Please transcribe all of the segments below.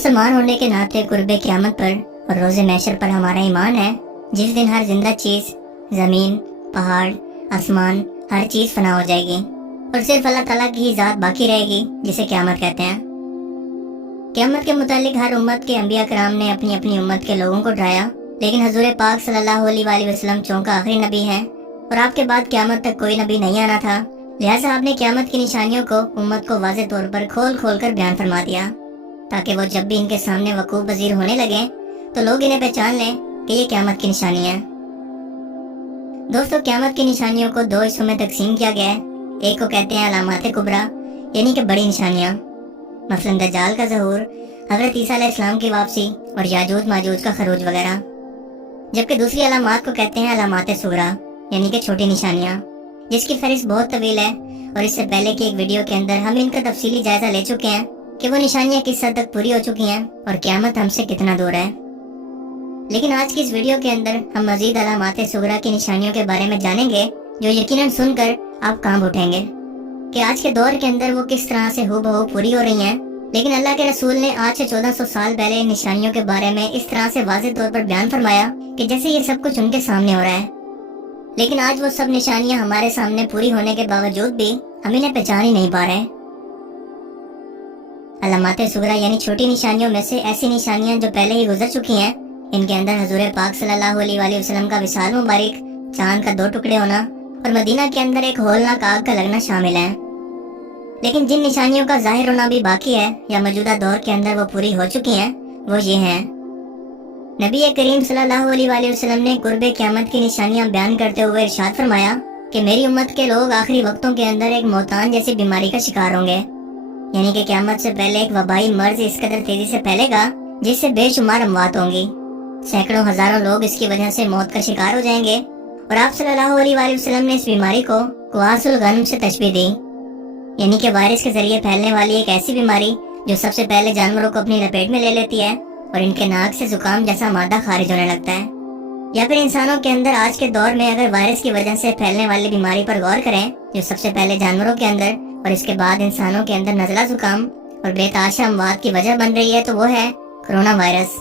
मुसलमान होने के नाते कुर्बे क़यामत पर और रोज़े महशर पर हमारा ईमान है, जिस दिन हर जिंदा चीज़, ज़मीन, पहाड़, आसमान, हर चीज़ फना हो जाएगी और सिर्फ अल्लाह ताला की ही ज़ात बाकी रहेगी, जिसे क़यामत कहते हैं। क़यामत के मुतालिक हर उम्मत के अंबिया कराम ने अपनी अपनी उम्मत के लोगों को डराया, लेकिन हजूर पाक सल्लल्लाहु अलैहि वसल्लम चौंका आखिरी नबी हैं और आपके बाद क़यामत तक कोई नबी नहीं आना था। लिहाजा आपने क़यामत की निशानियों को उम्मत को वाज़ेह तौर पर खोल खोल कर बयान फरमा दिया, ताकि वो जब भी इनके सामने वकूफ़ पज़ीर होने लगे तो लोग इन्हें पहचान लें कि ये क़यामत की निशानी है। दोस्तों, क़यामत की निशानियों को दो हिस्सों में तकसीम किया गया है। एक को कहते हैं अलामात कुबरा, यानी कि बड़ी निशानियाँ, मसलन दज्जाल का ज़हूर, हज़रत ईसा अलैहिस्सलाम की वापसी और याजूज माजूज का खरूज वगैरह। जबकि दूसरी अलामात को कहते हैं अलामात सुगरा, यानी कि छोटी निशानियाँ, जिसकी फहरिस्त बहुत तवील है और इससे पहले की एक वीडियो के अंदर हम इनका तफसीली जायजा ले चुके हैं कि वो निशानियाँ किस हद तक पूरी हो चुकी हैं और क़यामत हमसे कितना दूर है। लेकिन आज की इस वीडियो के अंदर हम मजीद अलामात सुगरा की निशानियों के बारे में जानेंगे, जो यकीनन सुनकर आप कांप उठेंगे कि आज के दौर के अंदर वो किस तरह से हूबहू पूरी हो रही हैं। लेकिन अल्लाह के रसूल ने आज से 1400 साल पहले इन निशानियों के बारे में इस तरह से वाज़ेह तौर पर बयान फरमाया कि जैसे ये सब कुछ उनके सामने हो रहा है। लेकिन आज वो सब निशानियां हमारे सामने पूरी होने के बावजूद भी हम इन्हें पहचान ही नहीं पा रहे। अलामात सुगरा यानी छोटी निशानियों में से ऐसी निशानियां जो पहले ही गुजर चुकी हैं। इनके अंदर हजूर पाक सल्लल्लाहु अलैहि वसल्लम का विशाल मुबारक, चांद का 2 टुकड़े होना और मदीना के अंदर एक होलनाक आग का लगना शामिल है। लेकिन जिन निशानियों का जाहिर होना भी बाकी है या मौजूदा दौर के अंदर वो पूरी हो चुकी हैं, वो ये हैं। नबी करीम सल्लल्लाहु अलैहि वसल्लम ने कुर्बे क़यामत की निशानियां बयान करते हुए इरशाद फरमाया कि मेरी उम्मत के लोग आखिरी वक्तों के अंदर एक मौतान जैसी बीमारी का शिकार होंगे, यानी कि क़यामत से पहले एक वबाई मर्ज इस कदर तेजी से फैलेगा जिससे बेशुमार अमवात होंगी। सैकड़ों हजारों लोग इसकी वजह से मौत का शिकार हो जाएंगे। और आप सल्लल्लाहु अलैहि वसल्लम ने इस बीमारी को कुआसुल गनम से तशबीह दी, यानी कि वायरस के जरिए फैलने वाली एक ऐसी बीमारी जो सबसे पहले जानवरों को अपनी लपेट में ले लेती है और इनके नाक से जुकाम जैसा मादा खारिज होने लगता है। या फिर इंसानों के अंदर आज के दौर में अगर वायरस की वजह से फैलने वाली बीमारी पर गौर करें, जो सबसे पहले जानवरों के अंदर और इसके बाद इंसानों के अंदर नज़ला जुकाम और बेतहाशा अमवात की वजह बन रही है, तो वो है कोरोना वायरस,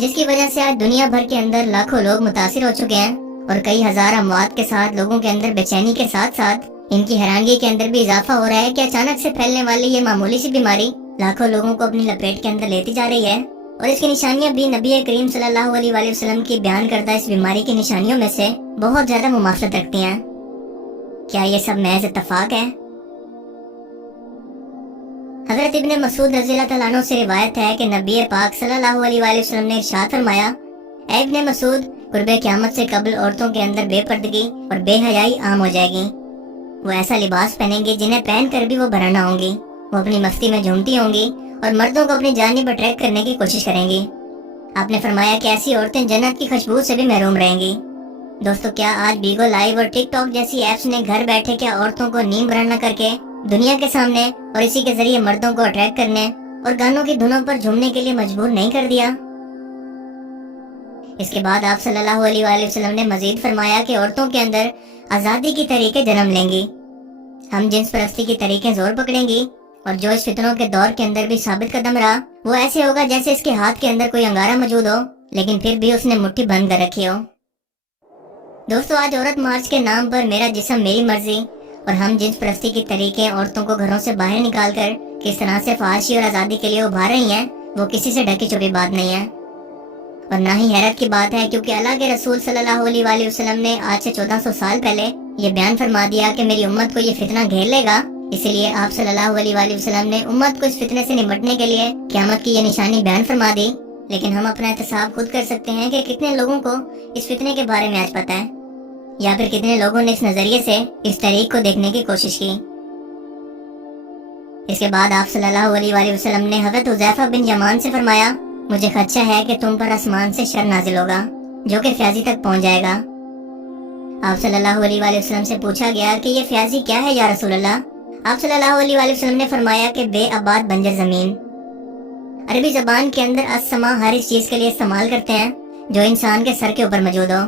जिसकी वजह से आज दुनिया भर के अंदर लाखों लोग मुतासिर हो चुके हैं और कई हजार अमवात के साथ लोगों के अंदर बेचैनी के साथ साथ इनकी हैरानगी के अंदर भी इजाफा हो रहा है कि अचानक से फैलने वाली ये मामूली सी बीमारी लाखों लोगों को अपनी लपेट के अंदर लेती जा रही है। और इसकी निशानियां भी नबी करीम सल्लल्लाहु अलैहि वसल्लम की बयान करदा इस बीमारी की निशानियों में से बहुत ज्यादा मुमासलत रखती हैं। क्या ये सब महज इत्तफाक है? हजरत इब्ने मसूद रज़ियल्लाहु तआला अन्हु से रिवायत है कि नबी पाक सल्लल्लाहु अलैहि वसल्लम ने इरशाद फरमाया, ऐ इब्ने मसूद, कुर्बे क़यामत से कबल औरतों के अंदर बेपर्दगी और बेहयाई आम हो जाएगी। वो ऐसा लिबास पहनेंगी जिन्हें पहन कर भी वो बराना होंगी। वो अपनी मस्ती में झूमती होंगी और मर्दों को अपनी जानिब अट्रैक्ट करने की कोशिश करेंगी। आपने फरमाया कि ऐसी औरतें जन्नत की खुशबू से भी महरूम रहेंगी। दोस्तों, क्या आज बीगो लाइव और टिकटॉक जैसी ऐप्स ने घर बैठे क्या औरतों को नीम बराना करके दुनिया के सामने और इसी के जरिए मर्दों को अट्रैक्ट करने और गानों की धुनों पर झूमने के लिए मजबूर नहीं कर दिया? इसके बाद आप सल्लल्लाहु अलैहि वसल्लम ने मजीद फरमाया कि औरतों के अंदर आज़ादी की तरीके जन्म लेंगी। हम जिन्स परस्ती की तरीके जोर पकड़ेंगी और जो इस फितनों के दौर के अंदर भी साबित कदम रहा, वो ऐसे होगा जैसे इसके हाथ के अंदर कोई अंगारा मौजूद हो, लेकिन फिर भी उसने मुट्ठी बंद कर रखी हो। दोस्तों, आज औरत मार्च के नाम पर मेरा जिस्म मेरी मर्जी और हम जिन्स परस्ती की तरीके औरतों को घरों से बाहर निकाल कर किस तरह से फहाशी और आज़ादी के लिए उभार रही हैं, वो किसी से ढकी छुपी बात नहीं है और ना ही हैरत की बात है, क्योंकि अल्लाह के रसूल सल्लल्लाहु अलैहि वसल्लम ने आज से 1400 साल पहले ये बयान फरमा दिया कि मेरी उम्मत को ये फितना घेर लेगा। इसीलिए आप सल्लल्लाहु अलैहि वसल्लम ने उम्मत को इस फितने से निपटने के लिए क़यामत की ये निशानी बयान फरमा दी। लेकिन हम अपना एहतसाब खुद कर सकते हैं कि कितने लोगों को इस फितने के बारे में आज पता है, या फिर कितने लोगों ने इस नजरिए से इस तारीख को देखने की कोशिश की। इसके बाद आप सल्लल्लाहु अलैहि वसल्लम ने हज़रत हुज़ैफा बिन यमान से फरमाया, मुझे खदशा है कि तुम पर आसमान से शर नाजिल होगा जो कि फ्याजी तक पहुंच जाएगा। आप सल्लल्लाहु अलैहि वसल्लम से पूछा गया कि ये फ्याजी क्या है या रसूल अल्लाह? आप सल्लल्लाहु अलैहि वसल्लम ने फरमाया कि बेआबाद बंजर जमीन। अरबी जबान के अंदर अस्समा हर इस चीज के लिए इस्तेमाल करते हैं जो इंसान के सर के ऊपर मौजूद हो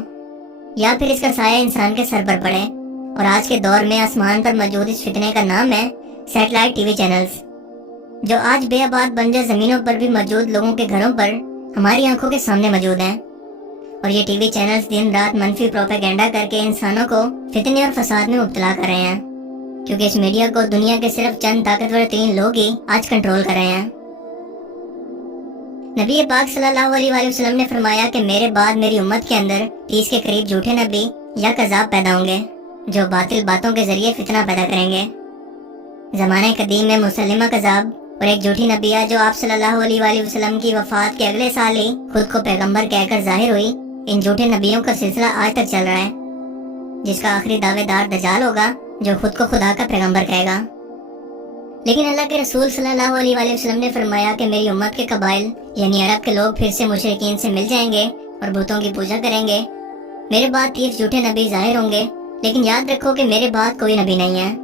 या फिर इसका साया इंसान के सर पर पड़े। और आज के दौर में आसमान पर मौजूद इस फितने का नाम है सैटेलाइट टीवी चैनल्स। जो आज बेआबाद बंजर जमीनों पर भी मौजूद लोगों के घरों पर हमारी आंखों के सामने मौजूद हैं। और ये टीवी चैनल्स दिन रात मनफी प्रोपेगेंडा करके इंसानों को फितने और फसाद में मुब्तला कर रहे हैं, क्योंकि इस मीडिया को दुनिया के सिर्फ चंद ताकतवर 3 लोग ही आज कंट्रोल कर रहे हैं। नबी पाक सल्लल्लाहु अलैहि वसल्लम ने फरमाया कि मेरे बाद मेरी उम्मत के अंदर 30 के करीब झूठे नबी या कज़ाब पैदा होंगे, जो बातिल बातों के जरिए फितना पैदा करेंगे। ज़माने कदीम में मुसल्लिमा कज़ाब और एक झूठी नबिया जो आप सल्लल्लाहु अलैहि वसल्लम की वफात के अगले साल ही खुद को पैगंबर कहकर जाहिर हुई, इन झूठे नबियों का सिलसिला आज तक चल रहा है, जिसका आखिरी दावेदार दज्जाल होगा, जो खुद को खुदा का पैगंबर कहेगा। लेकिन अल्लाह के रसूल सल्लल्लाहु अलैहि वसल्लम ने फरमाया कि मेरी उम्मत के कबाइल यानी अरब के लोग फिर से मुशरिकीन से मिल जाएंगे और बुतों की पूजा करेंगे। मेरे बाद 30 झूठे नबी जाहिर होंगे, लेकिन याद रखो कि मेरे बाद कोई नबी नहीं है।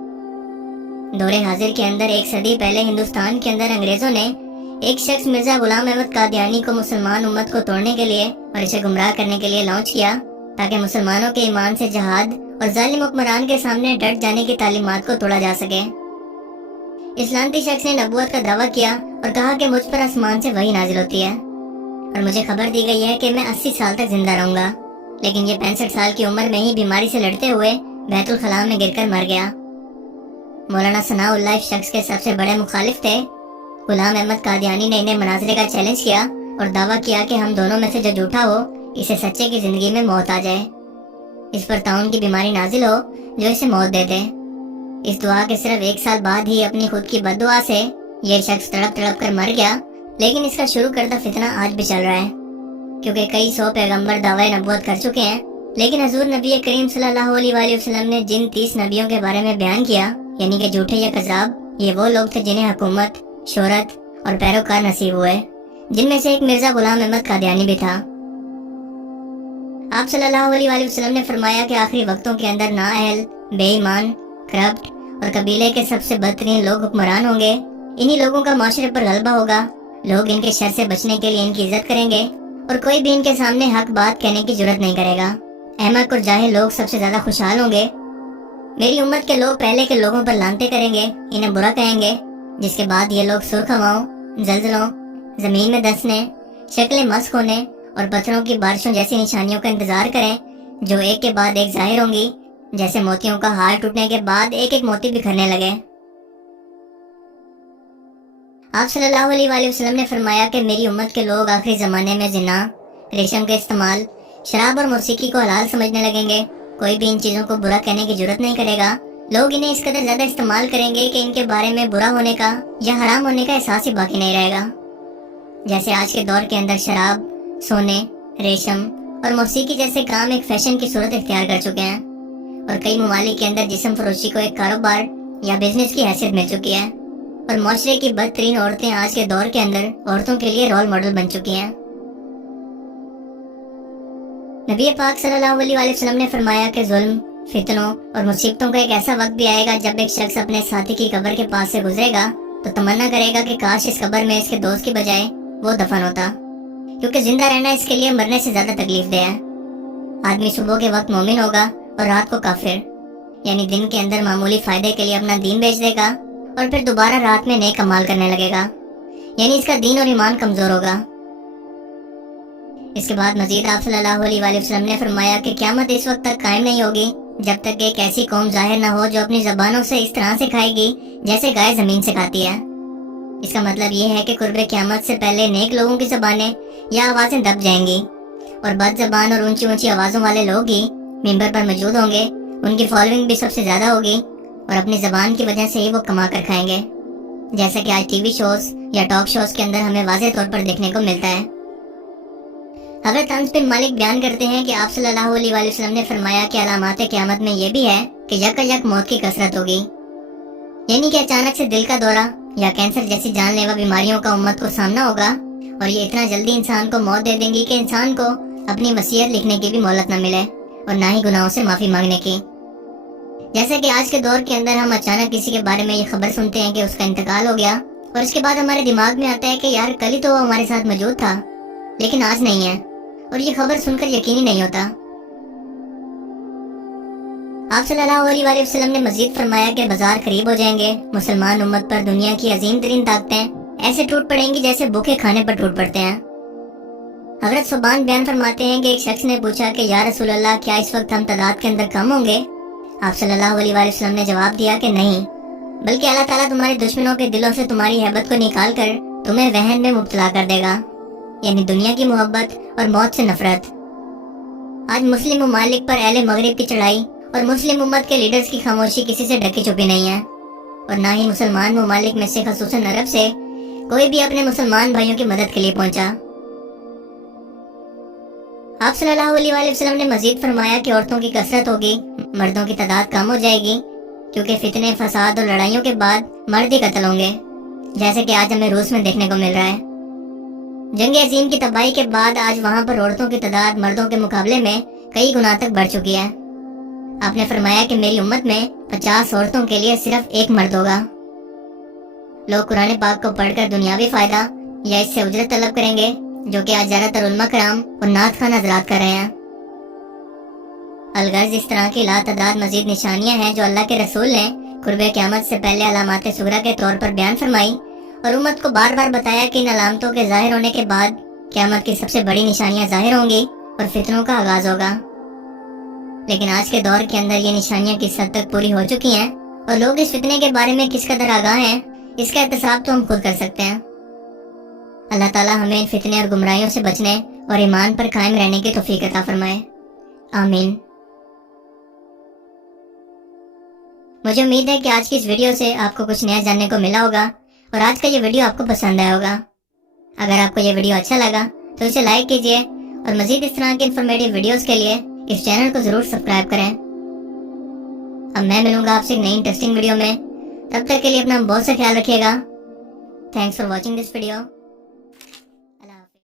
दौरे हाजिर के अंदर 1 सदी पहले हिंदुस्तान के अंदर अंग्रेजों ने एक शख्स मिर्जा गुलाम अहमद कादियानी को मुसलमान उम्मत को तोड़ने के लिए और इसे गुमराह करने के लिए लॉन्च किया, ताकि मुसलमानों के ईमान से जहाद और जालिम हुक्मरान के सामने डट जाने की तालीमात को तोड़ा जा सके। इस लानती शख्स ने नबूवत का दावा किया और कहा कि मुझ पर आसमान से वही नाजिल होती है और मुझे खबर दी गई है कि मैं 80 साल तक जिंदा रहूंगा। लेकिन ये 65 साल की उम्र में ही बीमारी से लड़ते हुए बैतुल खला में गिरकर मर गया। मौलाना सनाउल्लाह इस शख्स के सबसे बड़े मुखालिफ थे। गुलाम अहमद कादियानी ने इन्हें मनाजरे का चैलेंज किया और दावा किया कि हम दोनों में से जो झूठा हो, इसे सच्चे की जिंदगी में मौत आ जाए, इस पर ताउन की बीमारी नाजिल हो जो इसे मौत दे दे। इस दुआ के सिर्फ 1 साल बाद ही अपनी खुद की बद्दुआ से ये शख्स तड़प तड़प कर मर गया। लेकिन इसका शुरू करता फितना आज भी चल रहा है, क्योंकि कई 100 पैगंबर दावा नबूवत कर चुके हैं, लेकिन हजूर नबी करीम सल्लल्लाहु अलैहि वसल्लम ने जिन 30 नबियों के बारे में बयान किया, यानी कि झूठे या कज़ाब, ये वो लोग थे जिन्हें हुकूमत, शोहरत और पैरोकार नसीब हुए, जिनमें से एक मिर्जा गुलाम अहमद कादियानी भी था। आप सल्लल्लाहु अलैहि वसल्लम ने फरमाया कि आखिरी वक्तों के अंदर नाअहल, बेईमान, करप्ट और कबीले के सबसे बदतरीन लोग हुक्मरान होंगे। इन्हीं लोगों का माशरे पर गलबा होगा। लोग इनके शर से बचने के लिए इनकी इज्जत करेंगे और कोई भी इनके सामने हक बात कहने की जरूरत नहीं करेगा। अहमक और जाहिल लोग सबसे ज्यादा खुशहाल होंगे। मेरी उम्मत के लोग पहले के लोगों पर लानते करेंगे, इन्हें बुरा कहेंगे, जिसके बाद ये लोग सुर्ख हवाओं, जल्जलों, जमीन में धंसने, शक्लें मस्क होने और पत्थरों की बारिशों जैसी निशानियों का इंतजार करें, जो एक के बाद एक जाहिर होंगी, जैसे मोतियों का हार टूटने के बाद एक एक मोती बिखरने लगे। आप सल्लल्लाहु अलैहि वसल्लम ने फरमाया कि मेरी उम्मत के लोग आखिरी जमाने में जिना, रेशम के इस्तेमाल, शराब और मौसीकी को हलाल समझने लगेंगे। कोई भी इन चीजों को बुरा कहने की जरूरत नहीं करेगा। लोग इन्हें इस कदर ज्यादा इस्तेमाल करेंगे कि इनके बारे में बुरा होने का या हराम होने का एहसास ही बाकी नहीं रहेगा। जैसे आज के दौर के अंदर शराब, सोने, रेशम और मौसीकी जैसे काम एक फैशन की सूरत इख्तियार कर चुके हैं और कई ममालिक के अंदर जिस्म फरोशी को एक कारोबार या बिजनेस की हैसियत मिल चुकी है और माशरे की बदतरीन औरतें आज के दौर के अंदर औरतों के लिए रोल मॉडल बन चुकी हैं। नबी पाक सल्लल्लाहु अलैहि वसल्लम ने फरमाया कि जुल्म, फितनों और मुसीबतों का एक ऐसा वक्त भी आएगा जब एक शख्स अपने साथी की कब्र के पास से गुजरेगा तो तमन्ना करेगा कि काश इस कब्र में इसके दोस्त की बजाय वो दफन होता, क्योंकि जिंदा रहना इसके लिए मरने से ज्यादा तकलीफ दे है। आदमी सुबह के वक्त मोमिन होगा और रात को काफिर, यानी दिन के अंदर मामूली फायदे के लिए अपना दीन बेच देगा और फिर दोबारा रात में नेक कमाल करने लगेगा, यानी इसका दीन और ईमान कमजोर होगा। इसके बाद मजीद आप सल्लल्लाहु अलैहि वसल्लम ने फरमाया कि क़यामत इस वक्त तक कायम नहीं होगी जब तक एक ऐसी कौम जाहिर न हो जो अपनी जबानों से इस तरह से खाएगी जैसे गाय जमीन से खाती है। इसका मतलब ये है कि कुर्बे क़यामत से पहले नेक लोगों की जबानें या आवाजें दब जाएंगी और बद जबान और ऊंची ऊंची आवाजों वाले लोग ही मिंबर पर मौजूद होंगे। उनकी फॉलोइंग भी सबसे ज्यादा होगी और अपनी जबान की वजह से ही वो कमा कर खाएंगे, जैसा कि आज टीवी शोज या टॉक शोज के अंदर हमें वाज़ेह तौर पर देखने को मिलता है। हज़रत अनस बिन मालिक बयान करते हैं कि आप सल्लल्लाहु अलैहि वसल्लम ने फरमाया कि अलामात क़यामत में ये भी है कि यक मौत की कसरत होगी, यानी कि अचानक से दिल का दौरा या कैंसर जैसी जानलेवा बीमारियों का उम्मत को सामना होगा और ये इतना जल्दी इंसान को मौत दे देंगी कि इंसान को अपनी वसीयत लिखने की भी मोहलत न मिले और ना ही गुनाहों से माफी मांगने की। जैसे कि आज के दौर के अंदर हम अचानक किसी के बारे में ये खबर सुनते हैं कि उसका इंतकाल हो गया और उसके बाद हमारे दिमाग में आता है कि यार कल ही तो वो हमारे साथ मौजूद था लेकिन आज नहीं है, और ये खबर सुनकर यकीन ही नहीं होता। आप सल्लल्लाहु अलैहि वसल्लम ने मजीद फरमाया कि बाजार करीब हो जाएंगे, मुसलमान उम्मत पर दुनिया की अजीम तरीन ताकतें ऐसे टूट पड़ेंगी जैसे भूखे खाने पर टूट पड़ते हैं। हजरत सुबान बयान फरमाते हैं कि एक शख्स ने पूछा कि या रसूल अल्लाह, क्या इस वक्त हम तादाद के अंदर कम होंगे? आप सल्लल्लाहु अलैहि वसल्लम ने जवाब दिया कि नहीं, बल्कि अल्लाह ताला तुम्हारे दुश्मनों के दिलों से तुम्हारी हैबत को निकाल कर तुम्हें वहन में मुब्तला कर देगा, यानी दुनिया की मोहब्बत और मौत से नफरत। आज मुस्लिम ममालिक पर अहले मगरिब की चढ़ाई और मुस्लिम उम्मत के लीडर्स की खामोशी किसी से ढकी छुपी नहीं है, और ना ही मुसलमान ममालिक में से खसूसन अरब से कोई भी अपने मुसलमान भाइयों की मदद के लिए पहुंचा। आप सल्लल्लाहु अलैहि वसल्लम ने मजीद फरमाया कि औरतों की कसरत होगी, मर्दों की तादाद कम हो जाएगी, क्योंकि फितने, फसाद और लड़ाइयों के बाद मर्द ही कत्ल होंगे, जैसे कि आज हमें रूस में देखने को मिल रहा है। जंग अजीम की तबाही के बाद आज वहां पर औरतों की तादाद मर्दों के मुकाबले में कई गुना तक बढ़ चुकी है। आपने फरमाया कि मेरी उम्मत में 50 औरतों के लिए सिर्फ एक मर्द होगा। लोग कुरान पाक को पढ़कर दुनियावी फायदा या इससे उजरत तलब करेंगे, जो कि आज ज्यादातर उलमा कराम और नात खान हजरात कर रहे हैं। अलगर्ज इस तरह की लातादाद मजीद निशानियां हैं जो अल्लाह के रसूल ने कुर्बे क़यामत से पहले अलामात सुगरा के तौर पर बयान फरमाई और उम्मत को बार बार बताया कि इन अलामतों के जाहिर होने के बाद क़यामत की सबसे बड़ी निशानियां जाहिर होंगी और फितनों का आगाज होगा। लेकिन आज के दौर के अंदर ये निशानियां किस हद तक पूरी हो चुकी हैं और लोग इस फितने के बारे में किस कदर आगाह हैं, इसका एहतसाब तो हम खुद कर सकते हैं। अल्लाह ताला हमें इन फितने और गुमराहियों से बचने और ईमान पर कायम रहने की तौफीक अता फरमाए, आमीन। मुझे उम्मीद है कि आज की इस वीडियो से आपको कुछ नया जानने को मिला होगा और आज का ये वीडियो आपको पसंद आया होगा। अगर आपको ये वीडियो अच्छा लगा तो इसे लाइक कीजिए और मजीद इस तरह के इंफॉर्मेटिव वीडियोस के लिए इस चैनल को जरूर सब्सक्राइब करें। अब मैं मिलूंगा आपसे एक नई इंटरेस्टिंग वीडियो में, तब तक के लिए अपना बहुत सा ख्याल रखिएगा। Thanks for watching this video.